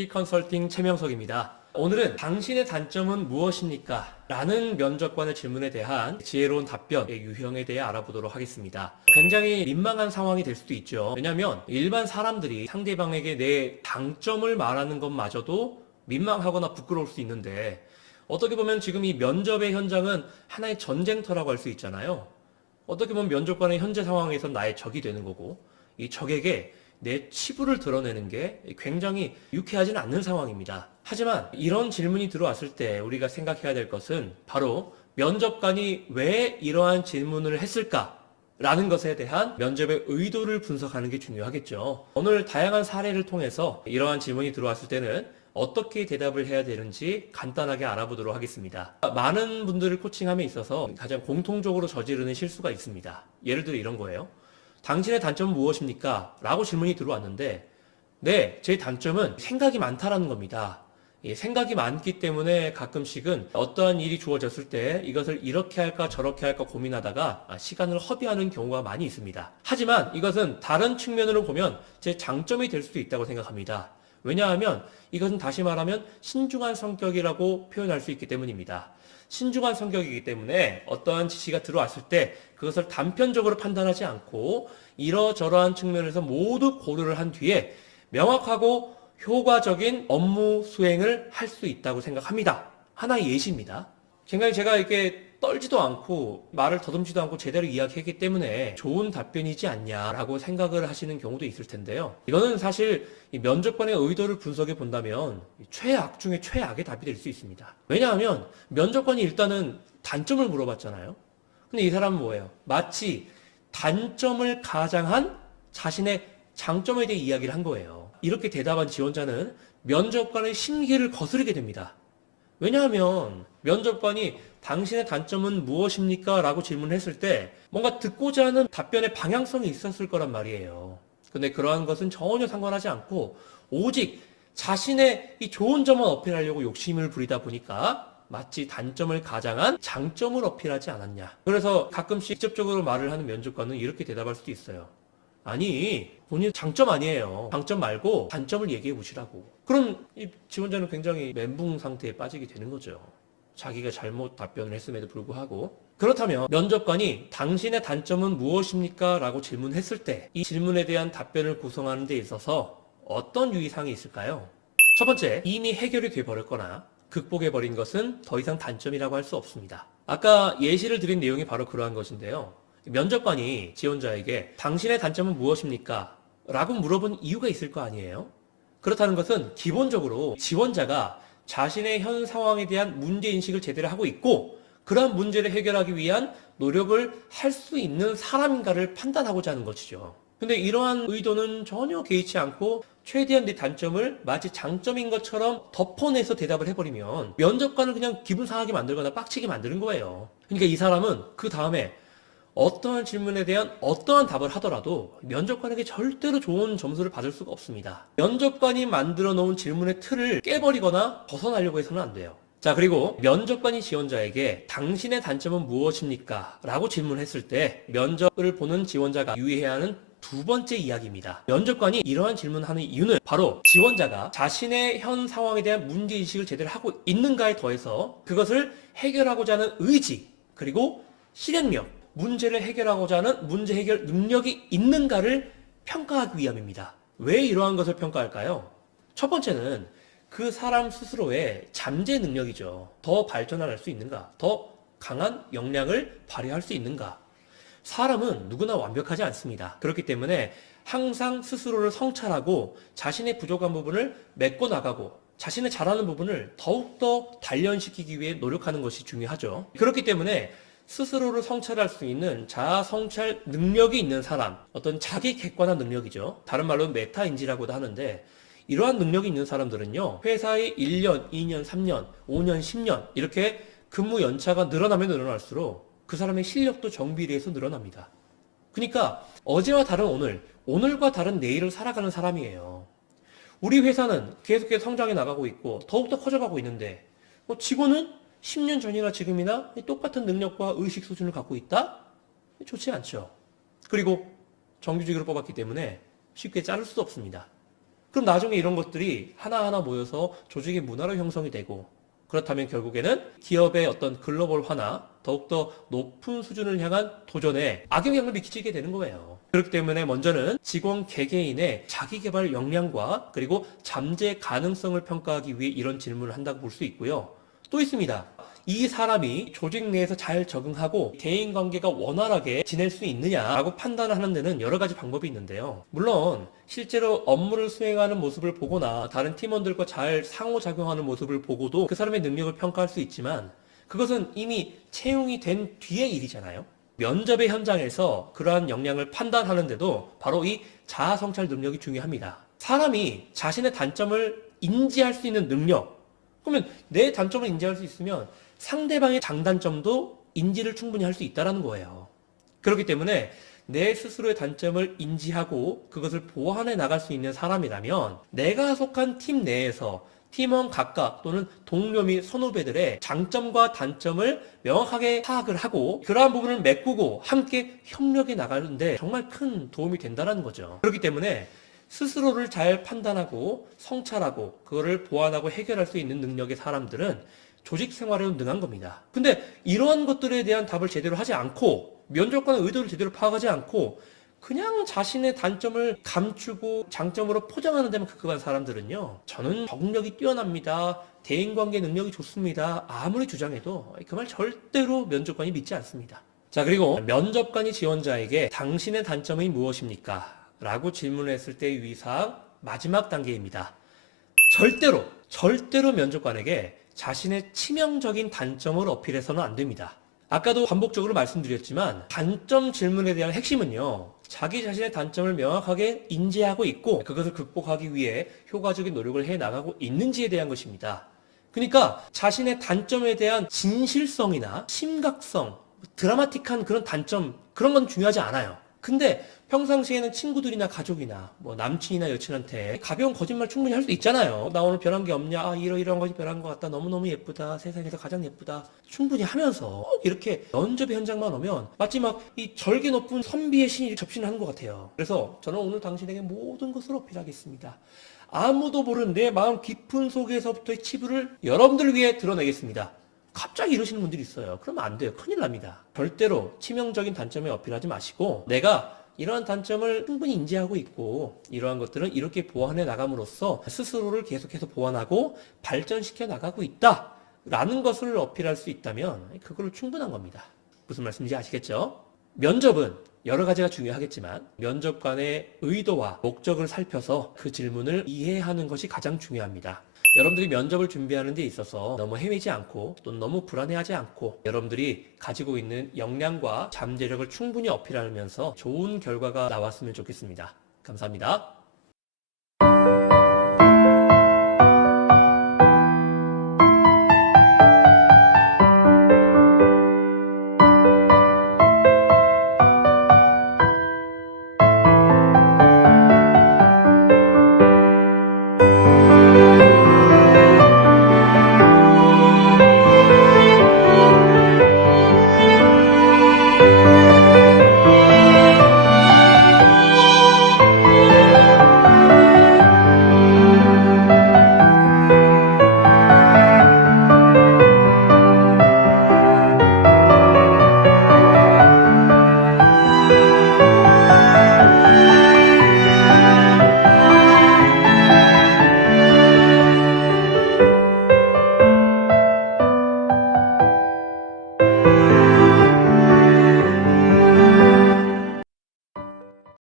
T컨설팅 최명석입니다. 오늘은 당신의 단점은 무엇입니까? 라는 면접관의 질문에 대한 지혜로운 답변의 유형에 대해 알아보도록 하겠습니다. 굉장히 민망한 상황이 될 수도 있죠. 왜냐하면 일반 사람들이 상대방에게 내 장점을 말하는 것마저도 민망하거나 부끄러울 수 있는데, 어떻게 보면 지금 이 면접의 현장은 하나의 전쟁터라고 할 수 있잖아요. 어떻게 보면 면접관의 현재 상황에서 나의 적이 되는 거고, 이 적에게 내 치부를 드러내는 게 굉장히 유쾌하지는 않는 상황입니다. 하지만 이런 질문이 들어왔을 때 우리가 생각해야 될 것은 바로 면접관이 왜 이러한 질문을 했을까? 라는 것에 대한 면접의 의도를 분석하는 게 중요하겠죠. 오늘 다양한 사례를 통해서 이러한 질문이 들어왔을 때는 어떻게 대답을 해야 되는지 간단하게 알아보도록 하겠습니다. 많은 분들을 코칭함에 있어서 가장 공통적으로 저지르는 실수가 있습니다. 예를 들어 이런 거예요. 당신의 단점은 무엇입니까? 라고 질문이 들어왔는데, 네, 제 단점은 생각이 많다라는 겁니다. 생각이 많기 때문에 가끔씩은 어떠한 일이 주어졌을 때 이것을 이렇게 할까 저렇게 할까 고민하다가 시간을 허비하는 경우가 많이 있습니다. 하지만 이것은 다른 측면으로 보면 제 장점이 될 수도 있다고 생각합니다. 왜냐하면 이것은 다시 말하면 신중한 성격이라고 표현할 수 있기 때문입니다. 신중한 성격이기 때문에 어떠한 지시가 들어왔을 때 그것을 단편적으로 판단하지 않고 이러저러한 측면에서 모두 고려를 한 뒤에 명확하고 효과적인 업무 수행을 할 수 있다고 생각합니다. 하나의 예시입니다. 굉장히 제가 이렇게 떨지도 않고 말을 더듬지도 않고 제대로 이야기했기 때문에 좋은 답변이지 않냐라고 생각을 하시는 경우도 있을 텐데요. 이거는 사실 이 면접관의 의도를 분석해 본다면 최악 중에 최악의 답이 될 수 있습니다. 왜냐하면 면접관이 일단은 단점을 물어봤잖아요. 근데 이 사람은 뭐예요? 마치 단점을 가장한 자신의 장점에 대해 이야기를 한 거예요. 이렇게 대답한 지원자는 면접관의 심기를 거스르게 됩니다. 왜냐하면 면접관이 당신의 단점은 무엇입니까? 라고 질문을 했을 때 뭔가 듣고자 하는 답변의 방향성이 있었을 거란 말이에요. 근데 그러한 것은 전혀 상관하지 않고 오직 자신의 이 좋은 점을 어필하려고 욕심을 부리다 보니까 마치 단점을 가장한 장점을 어필하지 않았냐. 그래서 가끔씩 직접적으로 말을 하는 면접관은 이렇게 대답할 수도 있어요. 아니, 본인 장점 아니에요. 장점 말고 단점을 얘기해 보시라고. 그럼 이 지원자는 굉장히 멘붕 상태에 빠지게 되는 거죠. 자기가 잘못 답변을 했음에도 불구하고. 그렇다면 면접관이 당신의 단점은 무엇입니까? 라고 질문했을 때 이 질문에 대한 답변을 구성하는 데 있어서 어떤 유의사항이 있을까요? 첫 번째, 이미 해결이 돼버렸거나 극복해버린 것은 더 이상 단점이라고 할 수 없습니다. 아까 예시를 드린 내용이 바로 그러한 것인데요. 면접관이 지원자에게 당신의 단점은 무엇입니까? 라고 물어본 이유가 있을 거 아니에요? 그렇다는 것은 기본적으로 지원자가 자신의 현 상황에 대한 문제인식을 제대로 하고 있고 그러한 문제를 해결하기 위한 노력을 할 수 있는 사람인가를 판단하고자 하는 것이죠. 근데 이러한 의도는 전혀 개의치 않고 최대한 내 단점을 마치 장점인 것처럼 덮어내서 대답을 해버리면 면접관을 그냥 기분 상하게 만들거나 빡치게 만드는 거예요. 그러니까 이 사람은 그 다음에 어떠한 질문에 대한 어떠한 답을 하더라도 면접관에게 절대로 좋은 점수를 받을 수가 없습니다. 면접관이 만들어 놓은 질문의 틀을 깨버리거나 벗어나려고 해서는 안 돼요. 자, 그리고 면접관이 지원자에게 당신의 단점은 무엇입니까? 라고 질문했을 때 면접을 보는 지원자가 유의해야 하는 두 번째 이야기입니다. 면접관이 이러한 질문을 하는 이유는 바로 지원자가 자신의 현 상황에 대한 문제인식을 제대로 하고 있는가에 더해서 그것을 해결하고자 하는 의지, 그리고 실행력, 문제를 해결하고자 하는 문제 해결 능력이 있는가를 평가하기 위함입니다. 왜 이러한 것을 평가할까요? 첫 번째는 그 사람 스스로의 잠재 능력이죠. 더 발전할 수 있는가? 더 강한 역량을 발휘할 수 있는가? 사람은 누구나 완벽하지 않습니다. 그렇기 때문에 항상 스스로를 성찰하고 자신의 부족한 부분을 메꿔 나가고 자신의 잘하는 부분을 더욱더 단련시키기 위해 노력하는 것이 중요하죠. 그렇기 때문에 스스로를 성찰할 수 있는 자아 성찰 능력이 있는 사람, 어떤 자기 객관화 능력이죠. 다른 말로 메타인지라고도 하는데 이러한 능력이 있는 사람들은요, 회사의 1년, 2년, 3년, 5년, 10년 이렇게 근무 연차가 늘어나면 늘어날수록 그 사람의 실력도 정비례해서 늘어납니다. 그러니까 어제와 다른 오늘, 오늘과 다른 내일을 살아가는 사람이에요. 우리 회사는 계속해서 성장해 나가고 있고 더욱더 커져가고 있는데 직원은 10년 전이나 지금이나 똑같은 능력과 의식 수준을 갖고 있다? 좋지 않죠. 그리고 정규직으로 뽑았기 때문에 쉽게 자를 수도 없습니다. 그럼 나중에 이런 것들이 하나하나 모여서 조직의 문화로 형성이 되고, 그렇다면 결국에는 기업의 어떤 글로벌화나 더욱더 높은 수준을 향한 도전에 악영향을 미치게 되는 거예요. 그렇기 때문에 먼저는 직원 개개인의 자기개발 역량과 그리고 잠재 가능성을 평가하기 위해 이런 질문을 한다고 볼 수 있고요. 또 있습니다. 이 사람이 조직 내에서 잘 적응하고 대인관계가 원활하게 지낼 수 있느냐라고 판단을 하는 데는 여러 가지 방법이 있는데요. 물론 실제로 업무를 수행하는 모습을 보거나 다른 팀원들과 잘 상호작용하는 모습을 보고도 그 사람의 능력을 평가할 수 있지만, 그것은 이미 채용이 된 뒤의 일이잖아요. 면접의 현장에서 그러한 역량을 판단하는데도 바로 이 자아 성찰 능력이 중요합니다. 사람이 자신의 단점을 인지할 수 있는 능력, 그러면 내 단점을 인지할 수 있으면 상대방의 장단점도 인지를 충분히 할 수 있다는 거예요. 그렇기 때문에 내 스스로의 단점을 인지하고 그것을 보완해 나갈 수 있는 사람이라면 내가 속한 팀 내에서 팀원 각각 또는 동료 및 선후배들의 장점과 단점을 명확하게 파악을 하고 그러한 부분을 메꾸고 함께 협력해 나가는데 정말 큰 도움이 된다는 거죠. 그렇기 때문에 스스로를 잘 판단하고 성찰하고 그거를 보완하고 해결할 수 있는 능력의 사람들은 조직 생활에 능한 겁니다. 근데 이러한 것들에 대한 답을 제대로 하지 않고 면접관의 의도를 제대로 파악하지 않고 그냥 자신의 단점을 감추고 장점으로 포장하는 데만 급급한 사람들은요, 저는 적응력이 뛰어납니다, 대인관계 능력이 좋습니다, 아무리 주장해도 그 말 절대로 면접관이 믿지 않습니다. 자, 그리고 면접관이 지원자에게 당신의 단점이 무엇입니까? 라고 질문을 했을 때의 유의사항 마지막 단계입니다. 절대로 면접관에게 자신의 치명적인 단점을 어필해서는 안 됩니다. 아까도 반복적으로 말씀드렸지만 단점 질문에 대한 핵심은요, 자기 자신의 단점을 명확하게 인지하고 있고 그것을 극복하기 위해 효과적인 노력을 해 나가고 있는지에 대한 것입니다. 그러니까 자신의 단점에 대한 진실성이나 심각성, 드라마틱한 그런 단점, 그런 건 중요하지 않아요. 근데 평상시에는 친구들이나 가족이나 뭐 남친이나 여친한테 가벼운 거짓말 충분히 할 수 있잖아요. 나 오늘 변한 게 없냐? 아, 이러이러한 것이 변한 것 같다. 너무너무 예쁘다. 세상에서 가장 예쁘다. 충분히 하면서 이렇게 면접의 현장만 오면 마치 막 이 절개 높은 선비의 신이 접신을 하는 것 같아요. 그래서 저는 오늘 당신에게 모든 것을 어필하겠습니다. 아무도 모르는 내 마음 깊은 속에서부터의 치부를 여러분들 위해 드러내겠습니다. 갑자기 이러시는 분들이 있어요. 그러면 안 돼요. 큰일 납니다. 절대로 치명적인 단점에 어필하지 마시고 내가 이러한 단점을 충분히 인지하고 있고 이러한 것들은 이렇게 보완해 나감으로써 스스로를 계속해서 보완하고 발전시켜 나가고 있다 라는 것을 어필할 수 있다면 그걸로 충분한 겁니다. 무슨 말씀인지 아시겠죠? 면접은 여러 가지가 중요하겠지만 면접관의 의도와 목적을 살펴서 그 질문을 이해하는 것이 가장 중요합니다. 여러분들이 면접을 준비하는 데 있어서 너무 헤매지 않고 또 너무 불안해하지 않고 여러분들이 가지고 있는 역량과 잠재력을 충분히 어필하면서 좋은 결과가 나왔으면 좋겠습니다. 감사합니다.